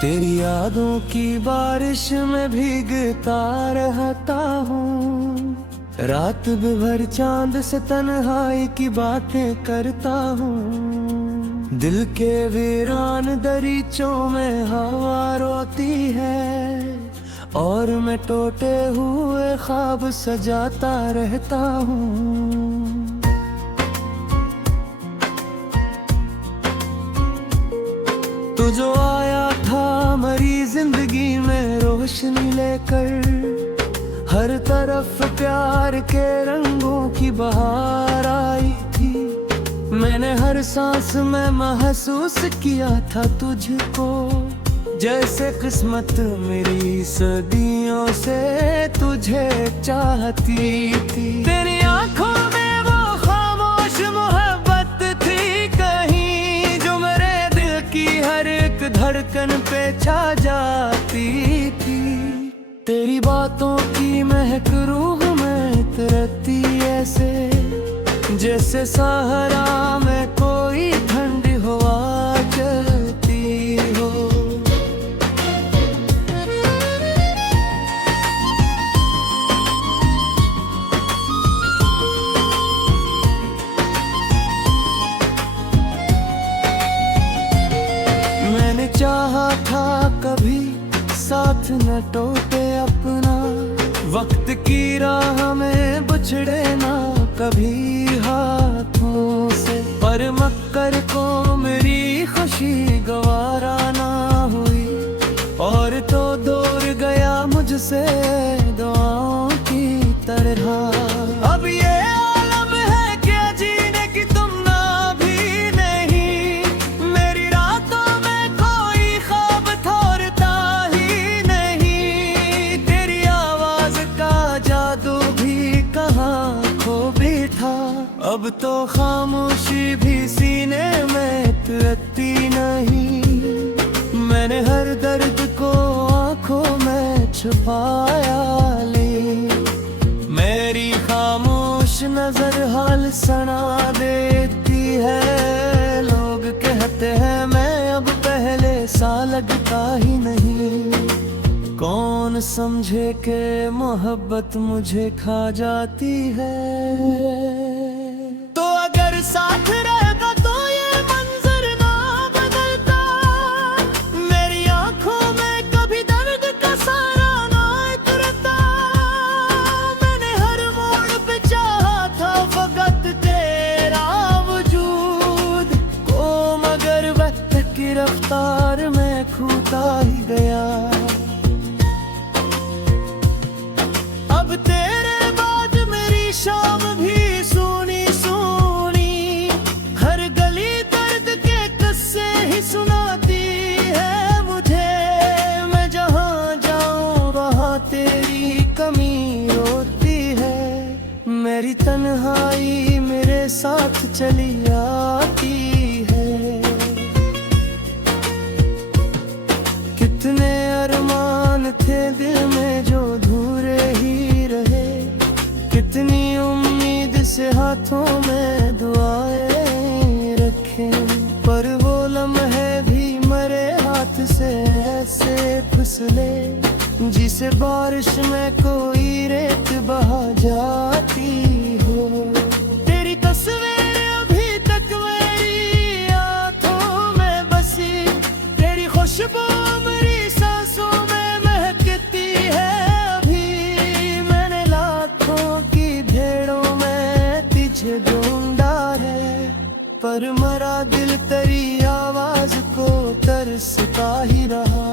तेरी यादों की बारिश में भीगता रहता हूँ, रात भर चांद से तन्हाई की बातें करता हूँ। दिल के वीरान दरीचों में हवा रोती है और मैं टूटे हुए ख्वाब सजाता रहता हूँ। तू जो आया था मरी जिंदगी में रोशनी लेकर, हर तरफ प्यार के रंगों की बहार आई थी। मैंने हर सांस में महसूस किया था तुझको, जैसे किस्मत मेरी सदियों से तुझे चाहती थी। तेरी आंखों में वो खामोश मोहब्बत थी कहीं, जो मेरे दिल की हर एक धड़कन पे छा जाती थी। तेरी बातों की महक रूह में तरती ऐसे, जैसे सहारा में कोई ठंडी हवा चलती हो। मैंने चाहा था कभी साथ न टूटे अपना, वक्त की राह में बिछड़े ना कभी हाथों से। पर मक्कर को मेरी खुशी गवारा ना हुई, और तो दूर गया मुझसे दुआओं की तरह। अब ये आलम है क्या जीने की तुम ना भी नहीं, मेरी रातों में कोई ख्वाब थोरता ही नहीं। तेरी आवाज का जादू भी कहाँ खो भी था, अब तो खामोशी भी सीने में तरती नहीं। मैंने हर दर्द को आंखों में छुपाया ली, मेरी खामोश नजर हाल सुना देती है। लोग कहते हैं मैं अब पहले सा लगता ही नहीं, कौन समझे के मोहब्बत मुझे खा जाती है। तो अगर साथ रहेगा तो ये मंजर ना बदलता, मेरी आंखों में कभी दर्द का सारा ना उतरता। मैंने हर मोड़ पे चाहा था फकत तेरा वजूद को, मगर वक्त की रफ्तार में खोता ही गया। अब तेरे बाद मेरी शाम भी सूनी सूनी, हर गली दर्द के किस्से ही सुनाती है मुझे। मैं जहाँ जाऊँ वहाँ तेरी कमी होती है, मेरी तन्हाई मेरे साथ चली आती है। कितने अरमान थे दिल में जो धूरे ही रहे, कितनी उम्मीद से हाथों में दुआएं रखें। पर वो लम्हे भी मरे हाथ से ऐसे फिसले, जिसे बारिश में कोई रेत बहा जाती हो। तेरी तस्वीर अभी तक मेरी आंखों में बसी, तेरी खुशबू मेरी सांसों में महकती है अभी। मैंने लाखों की भेड़ों में तुझे ढूंढा है, पर मरा दिल तेरी आवाज को तरसता ही रहा।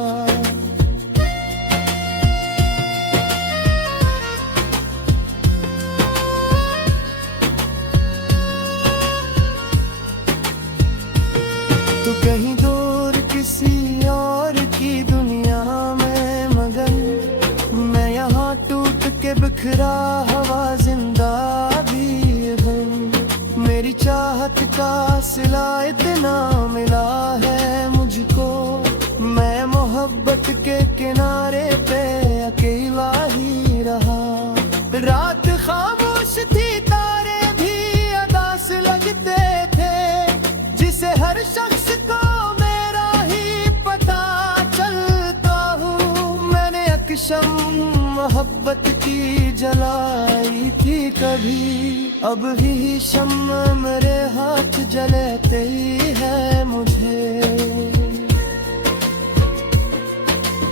तो कहीं दूर किसी और की दुनिया में मगन, मैं यहाँ टूट के बिखरा हवा जिंदा भी गम। मेरी चाहत का सिला इतना मिला है मुझको, मैं मोहब्बत के किनारे पे अकेला ही रहा। रात खामोश थी, तारे भी अदास लगते थे, जिसे हर शख्स को मेरा ही पता चल शम्म मोहब्बत की जलाई थी कभी, अब भी शम्म मेरे हाथ जलते ही है मुझे।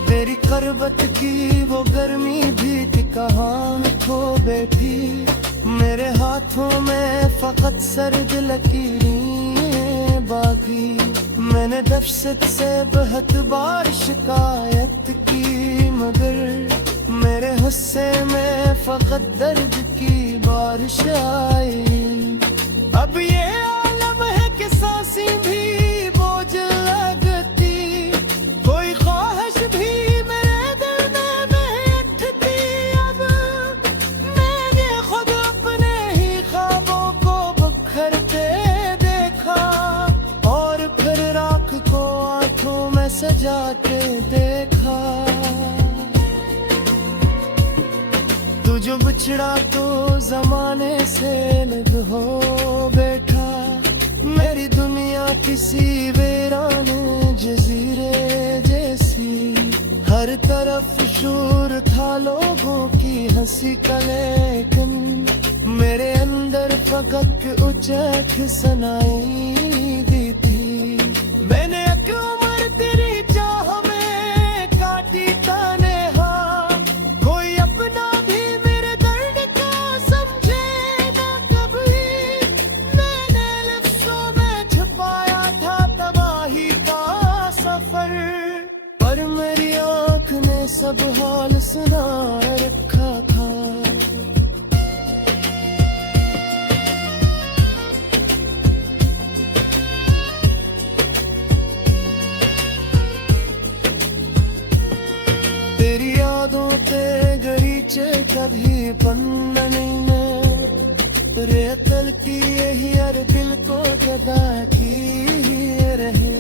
तेरी करबत की वो गर्मी भी थी कहाँ खो बैठी, मेरे हाथों में फकत सर्द लकीरें बागी। मैंने दहशत से बहुत बार शिकायत की, मगर मेरे गुस्से में फकत दर्द की बारिश आई। अब ये आलम है कि सांसें भी बोझ लगती, कोई ख्वाहिश भी मेरे दिल में नहीं उठती। अब मैंने खुद अपने ही ख्वाबों को बिखरते देखा, और फिर राख को आंखों में सजाते देखा। तू जो बिछड़ा तो जमाने से अलग हो बैठा, मेरी दुनिया किसी वीरान जजीरे जैसी। हर तरफ शोर था लोगों की हंसी का, लेकिन मेरे अंदर फकत उचक सुनाई दी थी। मैंने एक उम्र तेरी चाह में काटी तन्हा, कोई अपना भी मेरे दर्द को समझे ना कभी। मैंने लफ्ज़ों में छुपाया था तबाही का सफर, पर मेरी आँख ने सब हाल सुना रखा था। तेरी यादों पे गरीचे कभी पन्ना नहीं ने, रेतल की यही हर दिल को गदा की रहे।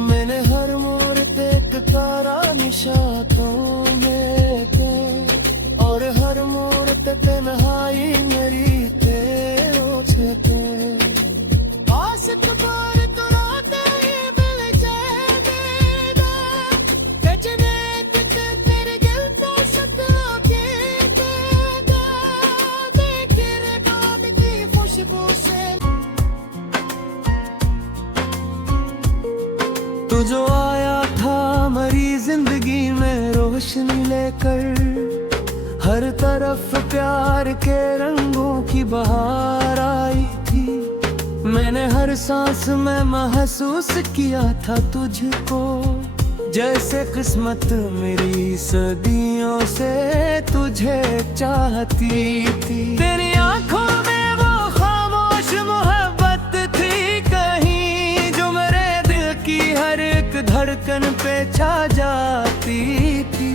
मैंने हर मोड़ पे तारा निशातों में थे, और हर मोड़ पे तन्हाई मेरी तेरों से थे। आशिक बार तो रोते ही मिल जाएगा, कचने तेरे दिल को सता के देगा। देखे रे बात की खुशबू से तू जो आया था मरी जिंदगी में रोशनी लेकर, हर तरफ प्यार के रंगों की बहार आई थी। मैंने हर सांस में महसूस किया था तुझको, जैसे किस्मत मेरी सदियों से तुझे चाहती थी। तेरी आंखों में वो खामोश मोहब्बत थी कहीं, जो मेरे दिल की हर एक धड़कन पे छा जाती थी।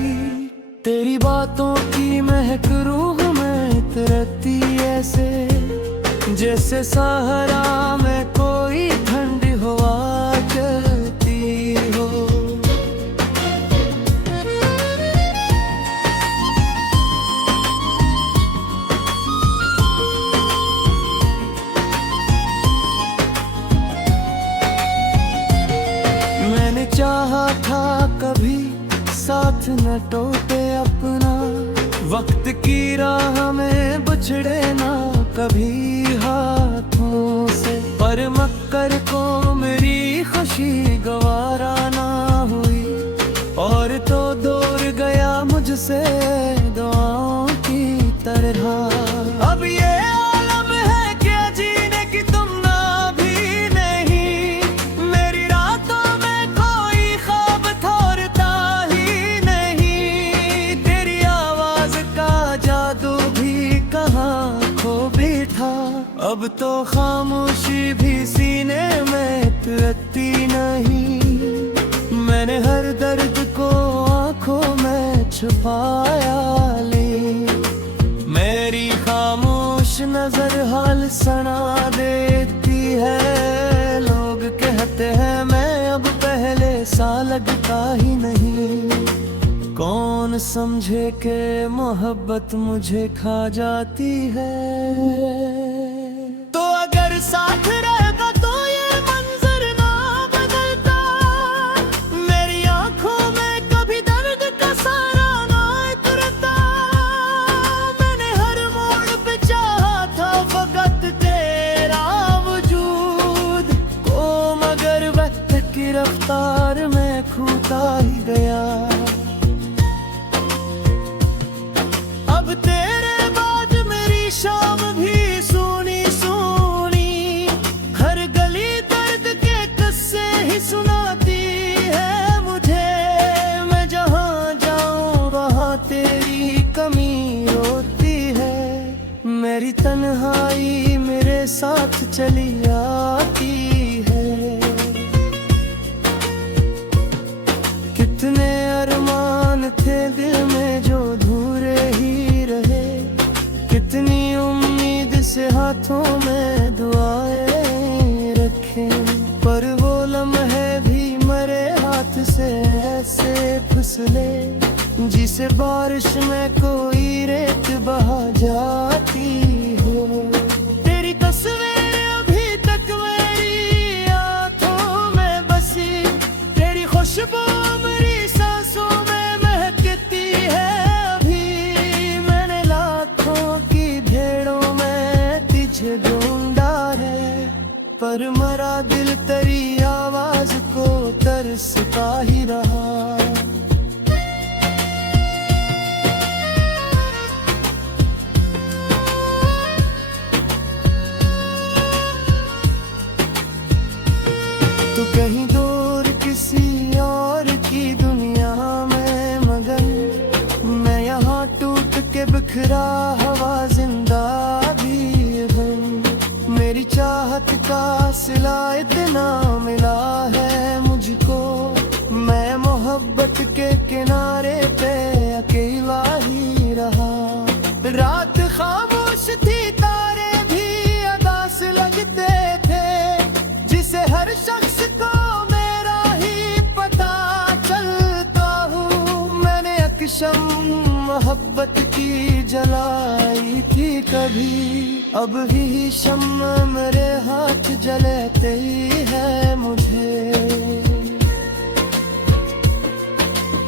तेरी बातों की महक रूह में तरती ऐसे, जैसे सहारा में कोई ठंडी हवा चलती हो। मैंने चाहा था कभी साथ न टूटे अपना, वक्त की राह में बिछड़े ना कभी हाथों से। पर मक्कर को मेरी खुशी गवारा ना हुई, और तो दूर गया मुझसे दुआओं की तरह। अब ये आलम है क्या जीने की तुम ना भी नहीं, मेरी रातों में कोई ख्वाब थोरता ही नहीं। तेरी आवाज का जादू भी कहाँ खो बैठा, अब तो खामोशी भी सीने में तरती नहीं। मैंने हर दर्द को आंखों में छुपाया ली, मेरी खामोश नजर हाल सुना देती है। लोग कहते हैं मैं अब पहले सा लगता ही नहीं, कौन समझे के मोहब्बत मुझे खा जाती है। तो अगर साथ रहेगा तो ये मंजर ना बदलता, मेरी आंखों में कभी दर्द का सारा ना तेरी कमी रोती है, मेरी तन्हाई मेरे साथ चली आती है। कितने अरमान थे दिल में जो अधूरे ही रहे, कितनी उम्मीद से हाथों में दुआएं रखें, पर वो लम्हे भी मरे हाथ से ऐसे फिसले, जिसे बारिश में कोई रेत बहा जाती हो। तेरी तस्वीर अभी तक मेरी आंखों में बसी, तेरी खुशबू मेरी सांसों में महकती है अभी। मैंने लाखों की भेड़ों में तुझे ढूंढा है, पर मरा दिल तेरी आवाज को तरसता ही रहा। तू कहीं दूर किसी और की दुनिया में मगन, मैं यहाँ टूट के बिखरा हवा जिंदा भी गम। मेरी चाहत का सिला इतना मिला है मुझको, मैं मोहब्बत के किनारे पे अकेला ही रहा। रात खामोश थी, तारे भी अदा से लगते थे, जिसे हर शख्स को मेरा ही पता चलता हूँ। मैंने अकशम मोहब्बत की जलाई थी कभी, अब भी शम्मा मेरे हाथ जलते ही है मुझे।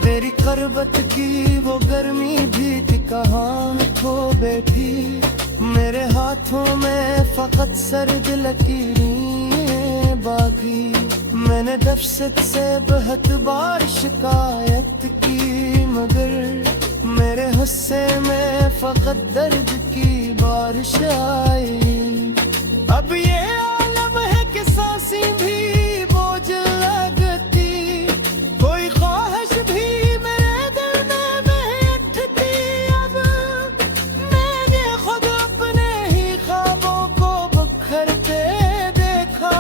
तेरी करबत की वो गर्मी भी थी कहाँ खो बैठी, मेरे हाथों में फकत सर्द लकीरें बागी। मैंने दफसत से बहुत बार शिकायत की, मगर मेरे गुस्से में फकत दर्द की बारिश आई। अब ये आलम है कि सांसें भी बोझ लगती, कोई ख्वाहिश भी मेरे दिल में बैठती। अब मैंने खुद अपने ही ख्वाबों को बिखरते देखा,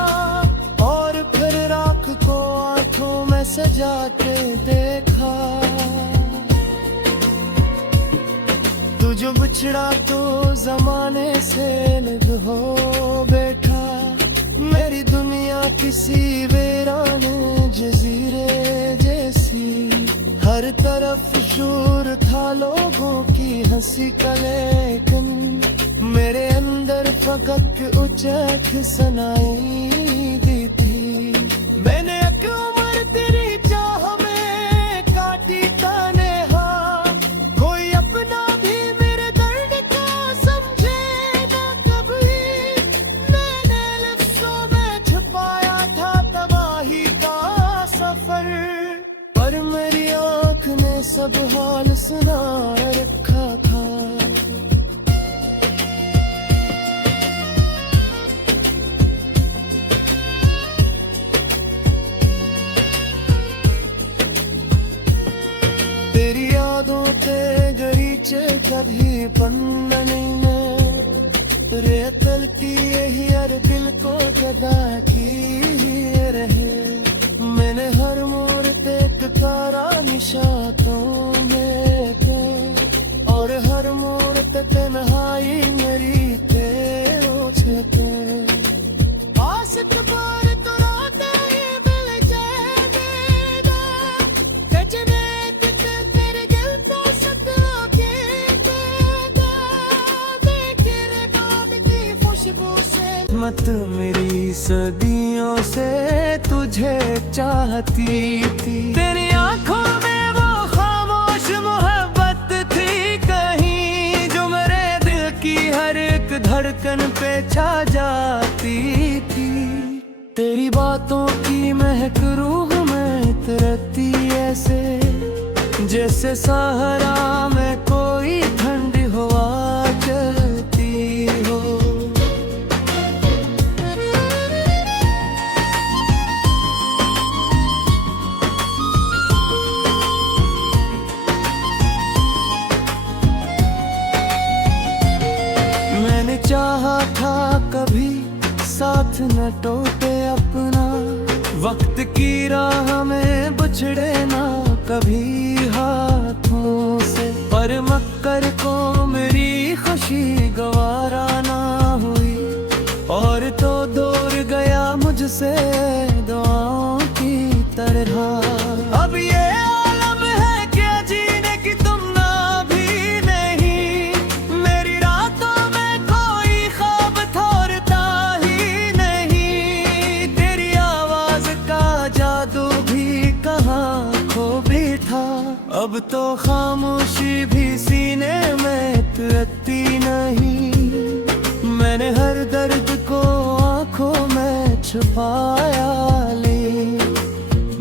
और फिर राख को आंखों में सजाते देखा। तू जो बिछड़ा तो जमाने से अलग हो बैठा, मेरी दुनिया किसी वीरान जजीरे जैसी। हर तरफ शोर था लोगों की हंसी का, लेकिन मेरे अंदर फकत उचक सुनाई दी थी। मैंने एक उम्र तेरी चाह में काटी तन्हा, कोई अपना भी मेरे दर्द को समझे ना कभी। मैंने लफ्ज़ों में छुपाया था तबाही का सफर, पर मेरी आँख ने सब हाल सुना रखा था। तेरी यादों ते गरीचे कभी पन्ना नहीं ने, रेतल की यही हर दिल को जदा की रहे। मैंने हर मोड़ ते तारा निशातों में थे, और हर मोड़ ते तन्हाई मेरी तेरों छे। आशिक बार तो राते ही मिल जाएगा, कचने तेरे दिल को सतरा के देगा। देखे रे बात की खुशबू से मत मेरी सदियों से तुझे चाहती थी। तेरी आंखों में वो खामोश मोहब्बत थी कहीं, जो मेरे दिल की हर एक धड़कन पे छा जाती थी। तेरी बातों की महक रूह में इतरती ऐसे, जैसे सहारा में कोई ठंडी हवा चलती हो। टोटे अपना। वक्त की राह में बिछड़े ना कभी हाथों से, पर मक्कर को मेरी खुशी गवारा ना हुई। और तो दूर गया मुझसे दुआओं की तरह। अब ये आलम है क्या जीने की तुम ना भी नहीं। मेरी रातों में कोई ख्वाब थोरता ही नहीं। तेरी आवाज का जादू भी कहाँ खो बैठा। अब तो खामोशी भी सीने में तुरती नहीं। मैंने हर दर्द को आंखों में छुपाया ली।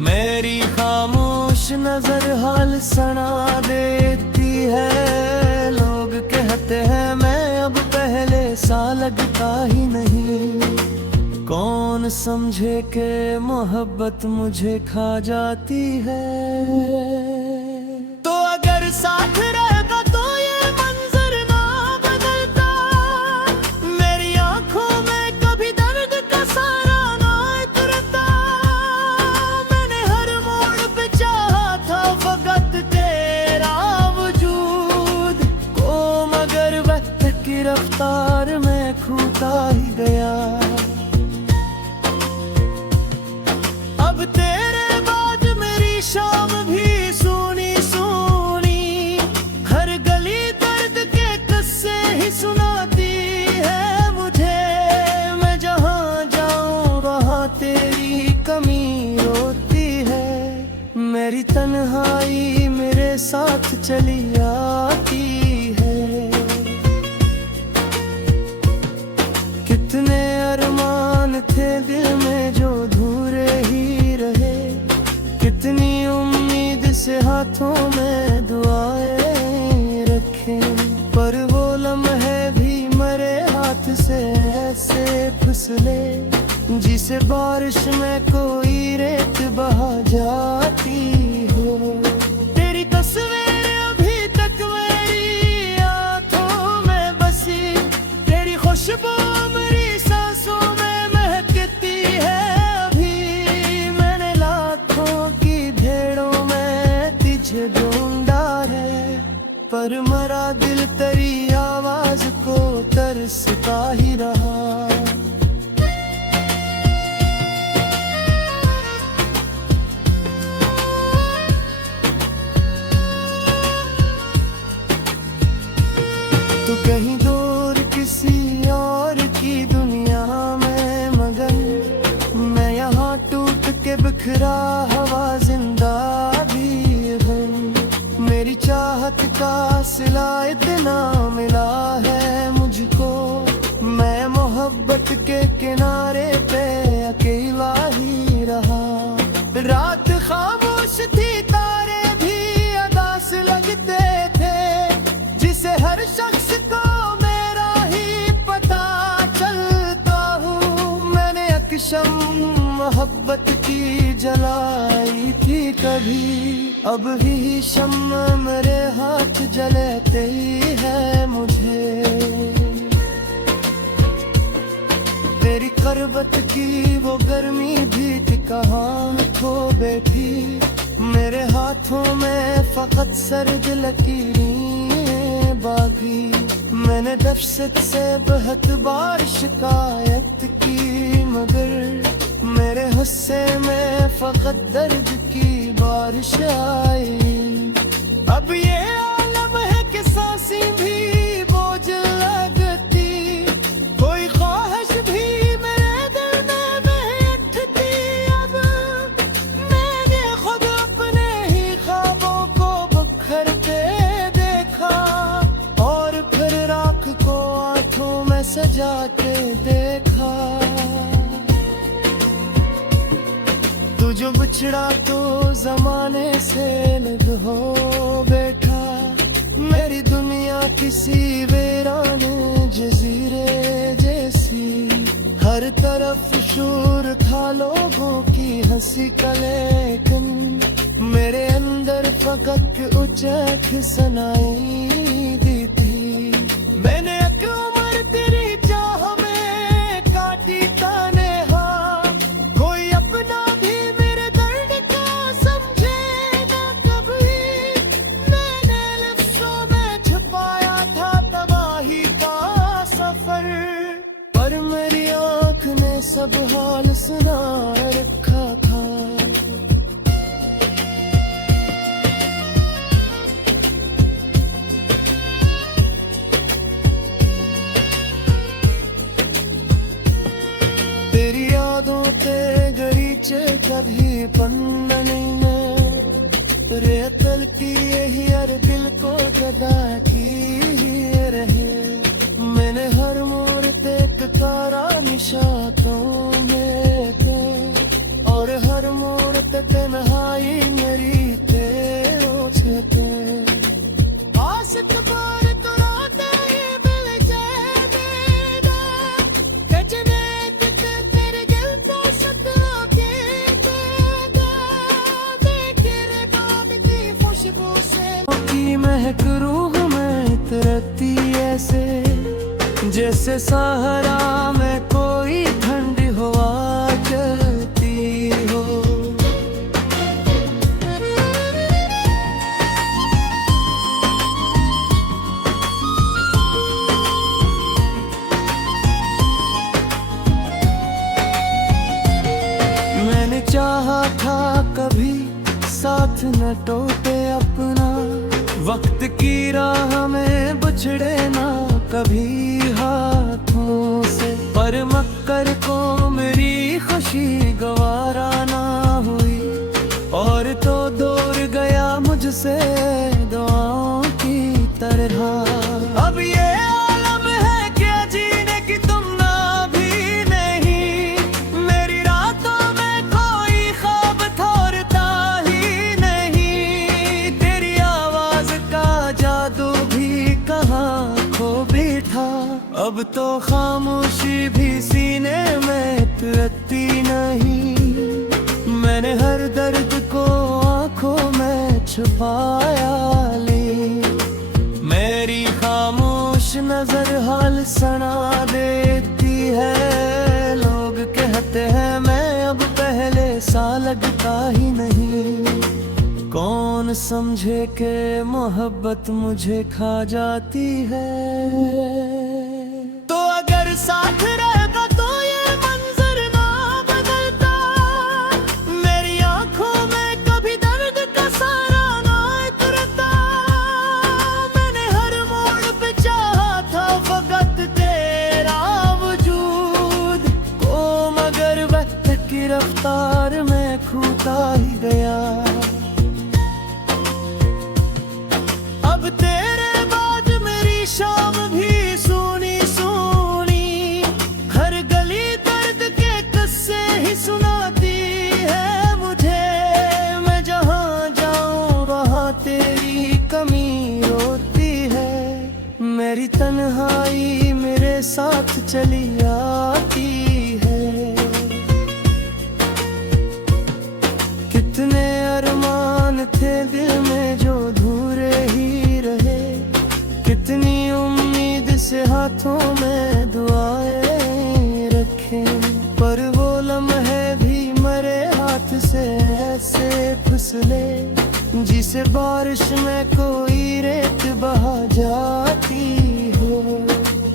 मेरी खामोश नजर हाल सुना देती है। लोग कहते हैं मैं अब पहले सा लगता ही नहीं। कौन समझे कि मोहब्बत मुझे खा जाती है। तो अगर साथ रहेगा तो ये मंजर ना बदलता। मेरी आंखों में कभी दर्द का सारा ना उतरता। मैंने हर मोड़ पे चाहा था फकत तेरा वजूद को, मगर वक्त की रफ्तार में खोता ही गया। अब तेरे बाद मेरी शाम भी सुनी सुनी। हर गली दर्द के किस्से ही सुनाती है मुझे। मैं जहाँ जाऊँ वहाँ तेरी कमी होती है। मेरी तन्हाई मेरे साथ चली आती है। कितने अरमान थे दिल में जो धूरे ही रहे। कितनी उम्मीद से हाथों में दुआएं रखे, पर वो लम्हे भी मरे हाथ से ऐसे फिसले जिसे बारिश में कोई रेत बहा जाती हो। तेरी तस्वीर अभी तक मेरी आंखों में बसी। तेरी खुशबू मेरी सांसों में महकती है अभी। मैंने लाखों की भेड़ों में तुझे ढूंढा है, पर मरा दिल तेरी आवाज को तरसता ही रहा। तू कहीं दूर किसी और की दुनिया में मगन। मैं यहाँ टूट के बिखरा हवा जिंदा भी हूँ। मेरी चाहत का सिला इतना मिला है मुझको। मैं मोहब्बत के किनारे पे अकेला ही रहा। रात खामोश थी, तारे भी अदास लगते थे। जिसे हर शख्स को मेरा ही पता चलता हूँ। मैंने अक्शम मोहब्बत की जलाई थी कभी। अब भी शम्म मेरे हाथ जलते ही है मुझे। तेरी करवत की वो गर्मी भी कहाँ खो बैठी। मेरे हाथों में फकत सर्द लकीरें बागी। मैंने दहशत से बहुत बार शिकायत की, मगर मेरे गुस्से में फकत दर्द की बारिश आई। अब ये आलम है कि सांसें भी बोझ लगती। कोई ख्वाहिश भी मेरे दिल में बैठती। अब मैंने खुद अपने ही ख्वाबों को बिखरते देखा, और फिर राख को आंखों में सजाते देखा। तू जो बिछड़ा तो जमाने से अलग हो बैठा। मेरी दुनिया किसी वीरान जजीरे जैसी। हर तरफ शोर था लोगों की हंसी का, लेकिन मेरे अंदर फकत उचक सुनाई दी थी। मैंने एक उम्र तेरी चाह में काटी तन्हाई। सब हाल सुना रखा था। तेरी यादों ते गरीचे कभी पन्ना नहीं है रे तलती यही हर दिल को गदा की रहे। मैंने हर मोड़ ते तारा निशातों में थे और हर मोड़ ते तन्हाई मेरी तेरे ओछते आशिक बार तो रोते ही मिल जाएगा कचने तेरे दिल को सता के देगा। देखे रे बात की खुशबू से की महक रूह में तरती ऐसे जैसे सहारा में कोई ठंडी हवा चलती हो। मैंने चाहा था कभी साथ न टूटे अपना, वक्त की राह में बिछड़े ना कभी हाथों से। पर मक्कर को मेरी खुशी गवारा ना हुई और तो दूर गया मुझसे दुआओं की तरह। अब ये आलम है क्या जीने की तुम ना भी नहीं, मेरी रातों में कोई ख्वाब थोरता ही नहीं। तेरी आवाज का जादू भी कहाँ खो बैठा, अब तो खामोशी भी सीने में तरती नहीं। मैंने हर दर्द को आंखों में छुपाया ली, मेरी खामोश नजर हाल सुना देती है। लोग कहते हैं मैं अब पहले सा लगता ही नहीं, कौन समझे के मोहब्बत मुझे खा जाती है। तो अगर साथ रहता तो ये मंजर ना बदलता, मेरी आंखों में कभी दर्द का सारा ना उतरता। मैंने हर मोड़ पे चाहा था फकत तेरा वजूद को, मगर वक्त की रफ्तार में खोता ही गया। अब तेरे बाद मेरी शाम भी सुनी सुनी, हर गली दर्द के किस्से ही सुनाती है मुझे। मैं जहाँ जाऊँ वहाँ तेरी कमी होती है, मेरी तन्हाई मेरे साथ चली आती है। कितने अरमान थे दिल में जो धूरे ही रहे, कितनी उम्मीद से हाथों में दुआएं रखे। पर वो लम्हे भी मरे हाथ से ऐसे फिसले, जिसे बारिश में कोई रेत बहा जाती हो।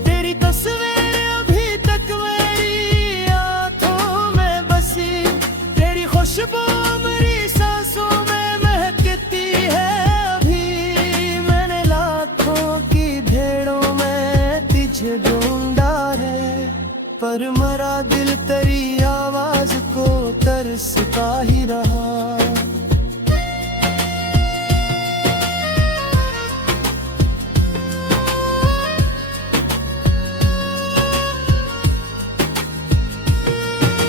तेरी तस्वीर अभी तक मेरी आंखों में बसी, तेरी खुशबू मेरी सांसों में महकती है अभी। मैंने लाखों की भेड़ों में तुझे ढूंढा है, पर मरा दिल तेरी आवाज को तरसता ही रहा।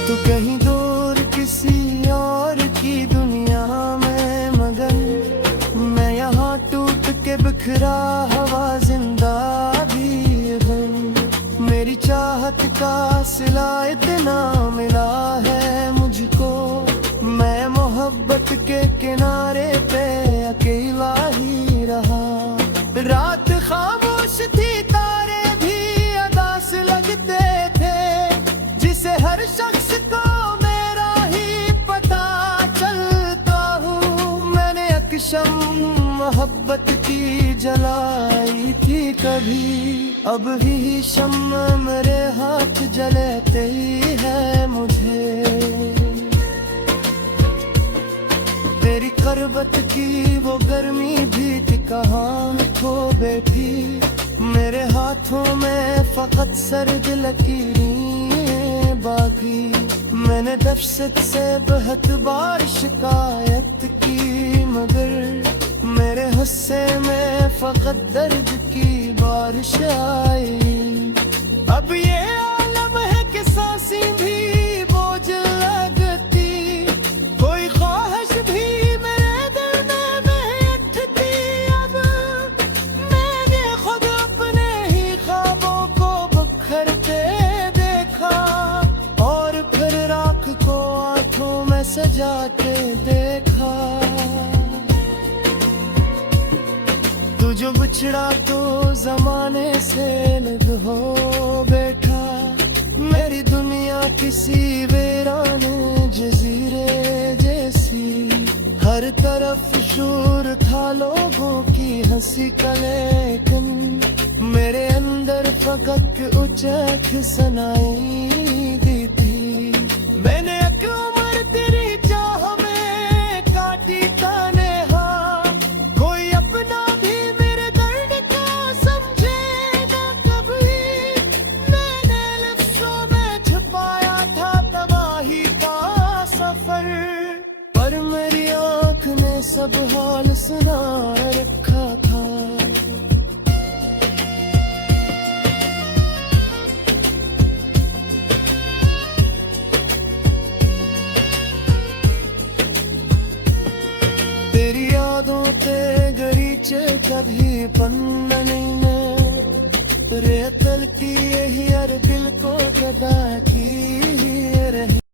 तो कहीं दूर किसी और की दुनिया में मगन, मैं यहाँ टूट के बिखरा हवा जिंदा भी बन। मेरी चाहत का सिला इतना मिला है मुझको, मैं मोहब्बत के किनारे पे अकेला ही रहा। रात खामोश थी, तारे भी अदा से लगते थे, जिसे हर शख्स को मेरा ही पता चलता हूँ। मैंने अक्शम मोहब्बत की जलाई थी कभी, अब भी शम्म मेरे हाथ जलते ही है मुझे। तेरी करबत की वो गर्मी भी कहाँ खो बैठी। मेरे हाथों में फकत सर्द लकीरें बाकी। मैंने दहशत से बहुत बार शिकायत की, मगर मेरे हिस्से में फकत दर्द की बारिश आई। अब ये आलम है कि सांसें भी बोझ लगती, कोई ख्वाहिश भी मेरे दिल में नहीं उठती। अब मैंने खुद अपने ही ख्वाबों को बिखरते देखा, और फिर राख को आंखों में सजाते देखा। तू जो बिछड़ा तो जमाने से अलग हो बैठा। मेरी दुनिया किसी वीरान जजीरे जैसी, हर तरफ शोर था लोगों की हंसी का, लेकिन मेरे अंदर फकत उचक सुनाई दी थी। मैंने एक उम्र तेरी चाह में काटी तन्हा, कोई अपना भी मेरे दर्द को समझे ना कभी। मैंने लफ्ज़ों में छुपाया था तबाही का सफर, पर मेरी आँख ने सब हाल सुना रखा था। तेरी यादों पे गरीचे कभी पन्ना नहीं, रेतल की यही हर दिल को गदा